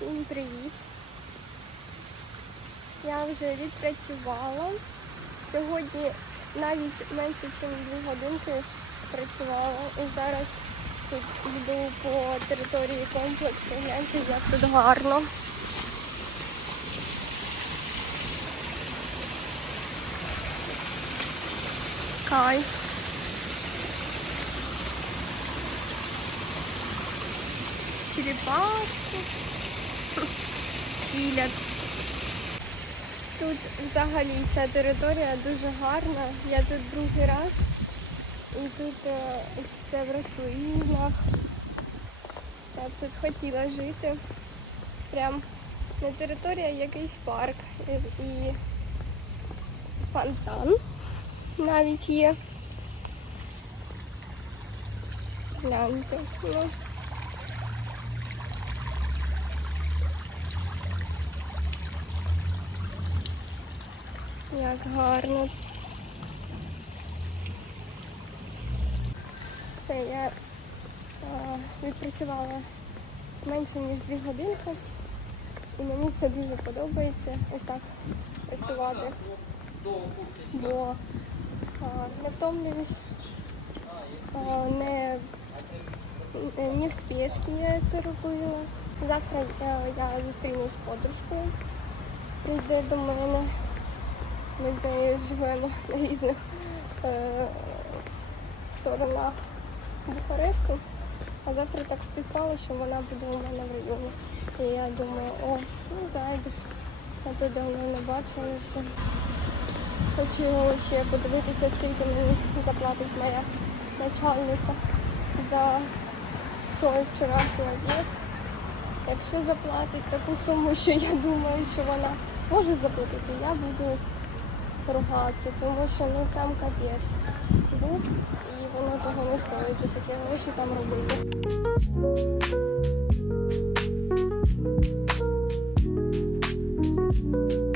Всім привіт! Я вже відпрацювала. Сьогодні навіть менше, ніж дві годинки працювала. І зараз тут йду по території комплексу. Гляньте, як тут гарно. Кайф. Черепашки. Кілять. Тут взагалі ця територія дуже гарна. Я тут другий раз. І тут е, все в рослинах. Я б тут хотіла жити. Прям не територія, а якийсь парк. І- І фонтан навіть є. Гляньте. Як гарно. Все, я е, відпрацювала менше ніж дві годинки. І мені це дуже подобається ось так працювати. Бо е, не втомлююсь, е, не, не в спешці я це робила. Завтра е, я зустрінусь з подружкою, прийде до мене. Ми з нею живемо на різних е, сторонах Бухаресту. А завтра так співпало, що вона буде у мене в районі. І я думаю, о, ну зайдеш. Я тут давно не бачила вже. Хочу ще подивитися, скільки мені заплатить моя начальниця за той вчорашній об'єкт. Якщо заплатить таку суму, що я думаю, що вона може заплатити, я буду ругатися, тому що ну там капець був і воно того не стоїть таке гроші там робити. Я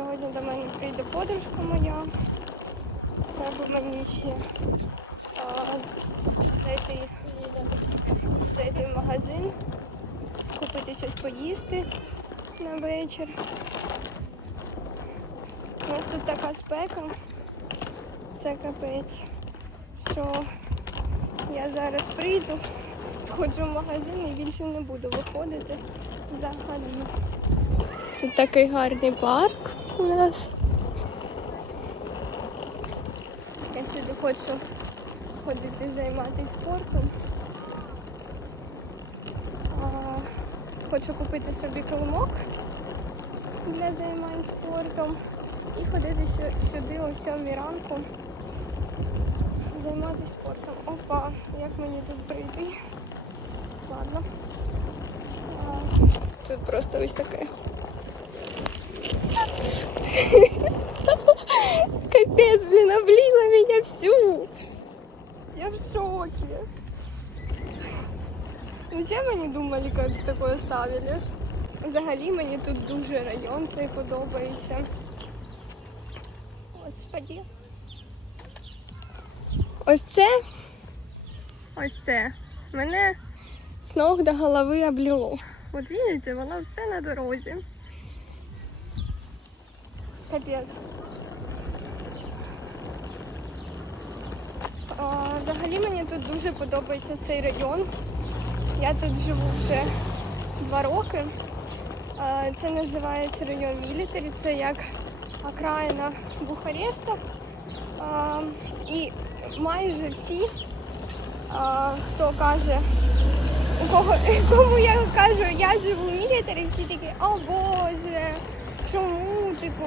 сьогодні до мене прийде подружка моя. Треба мені ще зайти, зайти в магазин, купити щось поїсти на вечір. У нас тут така спека, це капець, що я зараз прийду, сходжу в магазин і більше не буду виходити взагалі. Тут такий гарний парк у нас. Я сюди хочу ходити займатися спортом. А, хочу купити собі килимок для займань спортом і ходити сюди о 7 ранку. Займатися спортом. Опа, як мені тут прийти? Ладно. А, тут просто ось таке. Капец, блин, облила меня всю. Я в шоке. Зачем они думали, как такое ставили? Взагалі мені тут дуже район цей подобається. Господи. Ось це. Ось це. Мене з ног до голови облило. От видите, воно все на дорозі. Капець. Взагалі мені тут дуже подобається цей район. Я тут живу вже два роки. Це називається район Мілітарі, це як окраїна Бухареста. І майже всі, хто каже, у кого кому я кажу, я живу в Мілітарі, всі такі, о Боже, чому, типу.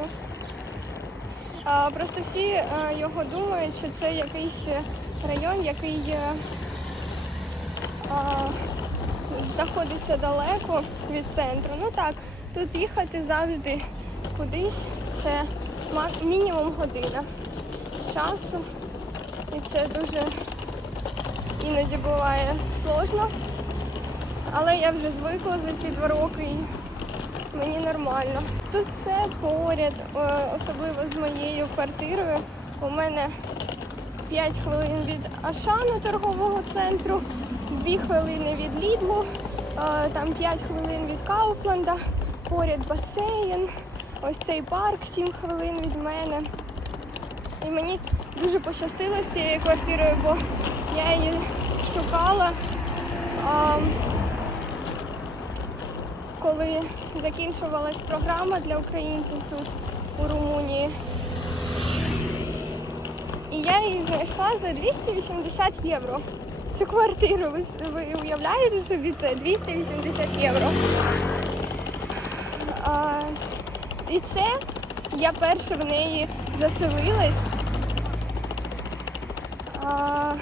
Просто всі е, його думають, що це якийсь район, який е, знаходиться далеко від центру. Ну так, тут їхати завжди кудись це мінімум година часу. І це дуже іноді буває сложно. Але я вже звикла за ці два роки Мені нормально. Тут все поряд, е, особливо з моєю квартирою. У мене 5 хвилин від Ашану торгового центру, 2 хвилини від Лідлу, е, там 5 хвилин від Кауфланда, поряд басейн, ось цей парк 7 хвилин від мене. І мені дуже пощастило з цією квартирою, бо я її шукала. Коли закінчувалась програма для українців тут у Румунії. І я її знайшла за 280 євро. Цю квартиру, ви, ви уявляєте собі це? 280 євро. А, і це я перше в неї заселилась. А,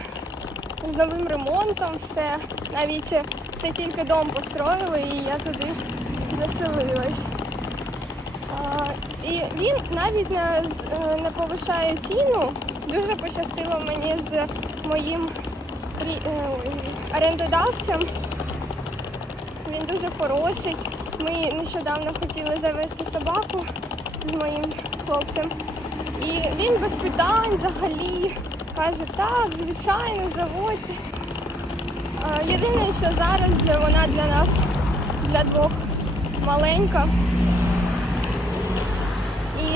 з новим ремонтом все. Навіть це тільки дом построїли і я туди заселилась. І він навіть не, не повишає ціну. Дуже пощастило мені з моїм е, орендодавцем. Він дуже хороший. Ми нещодавно хотіли завести собаку з моїм хлопцем. І він без питань взагалі каже, так, звичайно, заводьте. Єдине, що зараз вона для нас, для двох маленька. І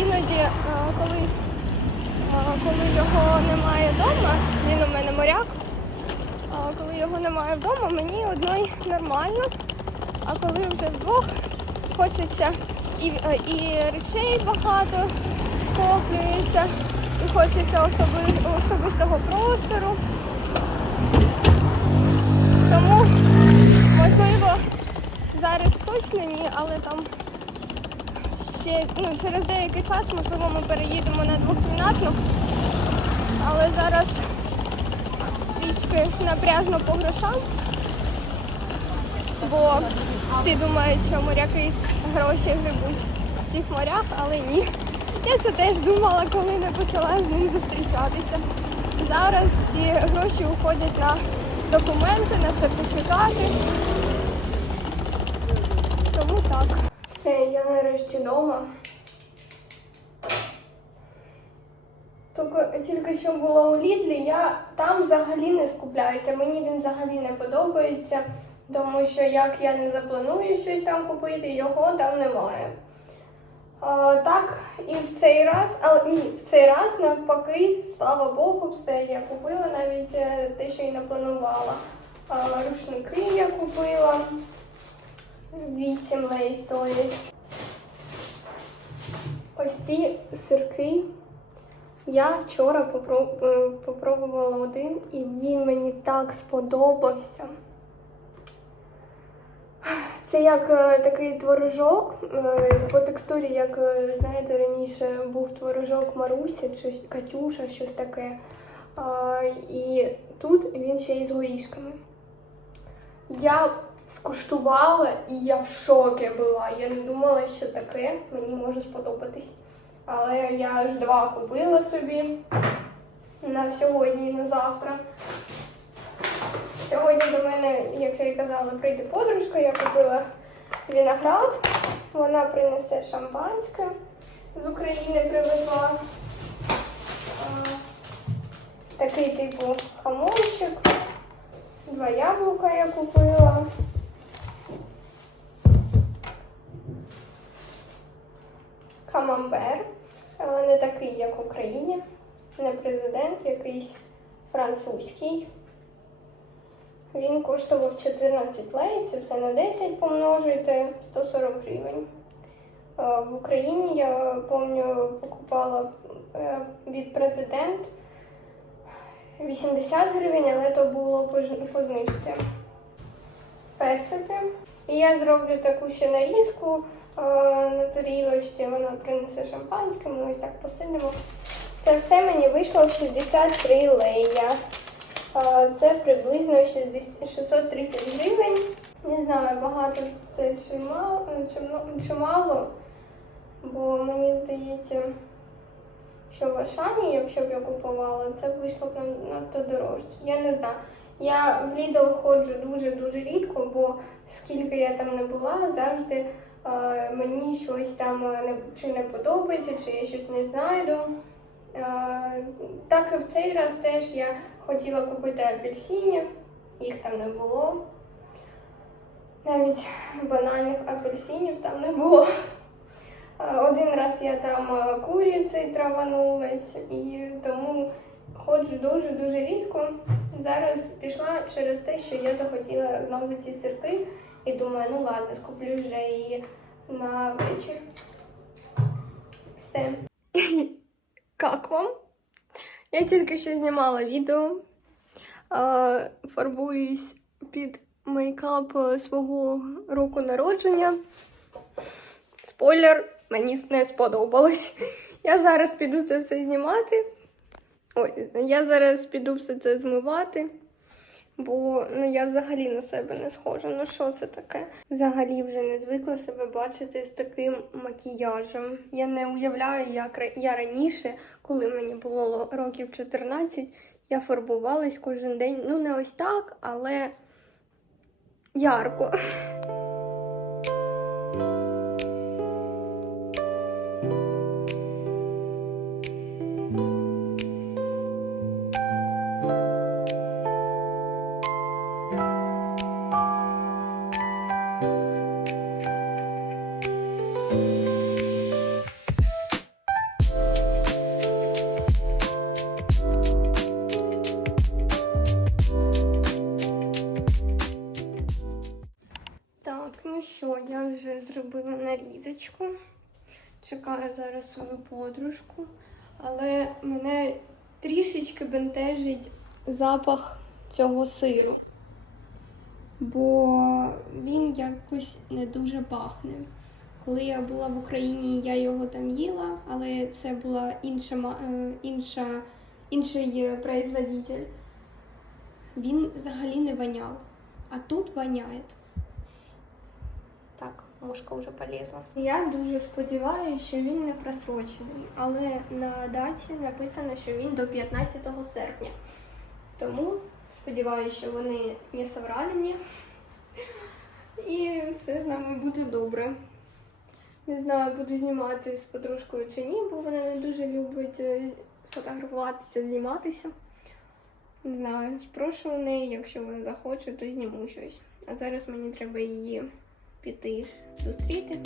іноді, е, коли, е, коли його немає вдома, він у мене моряк, коли його немає вдома, мені одної нормально. А коли вже вдвох хочеться і, е, і речей багато скоплюється, і хочеться особи, особистого простору. Тому, можливо, зараз точно ні, але там ще ну, через деякий час, можливо, ми переїдемо на двохкімнатну. Але зараз трішки напряжно по грошам, бо всі думають, що моряки гроші грибуть в цих морях, але ні. Я це теж думала, коли не почала з ним зустрічатися. Зараз всі гроші уходять на документи, на сертифікати. Тому так. Все, я нарешті вдома. Тільки тільки що була у Лідлі, я там взагалі не скупляюся. Мені він взагалі не подобається, тому що як я не запланую щось там купити, його там немає. А, так, і в цей раз, але ні, в цей раз навпаки, слава Богу, все я купила навіть е, те, що і не планувала. А, рушники я купила. 8 лей стоять. Ось ці сирки. Я вчора е, попробувала один, і він мені так сподобався. Це як е, такий творожок, е, по текстурі, як знаєте, раніше був творожок Марусі чи Катюша, щось таке. І тут він ще й з горішками. Я скуштувала і я в шокі була. Я не думала, що таке мені може сподобатись. Але я аж два купила собі на сьогодні і на завтра. Сьогодні до мене, як я і казала, прийде подружка, я купила виноград, вона принесе шампанське з України привезла. Такий типу хамончик. Два яблука я купила. Камамбер. але Не такий, як в Україні. Не президент, якийсь французький. Він коштував 14 лей, це на 10 помножуйте 140 гривень. Е, В Україні я пам'ятаю, покупала е, від президент 80 гривень, але то було по знижці. Песики. І я зроблю таку ще нарізку е, на тарілочці, вона принесе шампанське, ми ось так посидимо. Це все мені вийшло в 63 лея. Це приблизно 630 гривень. Не знаю, багато це чи мало, бо мені здається, що в Ашані, якщо б я купувала, це вийшло б надто дорожче. Я не знаю. Я в Lidl ходжу дуже-дуже рідко, бо скільки я там не була, завжди е, мені щось там е, не, чи не подобається, чи я щось не знайду. Так і в цей раз теж я хотіла купити апельсинів, їх там не було. Навіть банальних апельсинів там не було. Один раз я там е, курицею траванулась і тому ходжу дуже-дуже рідко. Зараз пішла через те, що я захотіла знову ці сирки і думаю, ну ладно, скуплю вже її на вечір. Все. Как вам? Я тільки що знімала відео, фарбуюсь під мейкап е, свого року народження. Спойлер, мені не сподобалось. Я зараз піду це все знімати. Ой, я зараз піду все це змивати, бо ну, я взагалі на себе не схожа. Ну що це таке? Взагалі вже не звикла себе бачити з таким макіяжем. Я не уявляю, як я раніше, коли мені було років 14, я фарбувалась кожен день. Ну, не ось так, але ярко. Чекаю зараз свою подружку, але мене трішечки бентежить запах цього сиру, бо він якось не дуже пахне. Коли я була в Україні, я його там їла, але це була інша, е, інша, інший е, производитель. Він взагалі не воняв, а тут воняє. Мушка вже полізла. Я дуже сподіваюся, що він не просрочений, але на даті написано, що він до 15 серпня. Тому сподіваюся, що вони не соврали мені. І все з нами буде добре. Не знаю, буду знімати з подружкою чи ні, бо вона не дуже любить е, фотографуватися, зніматися. Не знаю, спрошу у неї, якщо вона захоче, то зніму щось. А зараз мені треба її піти зустріти.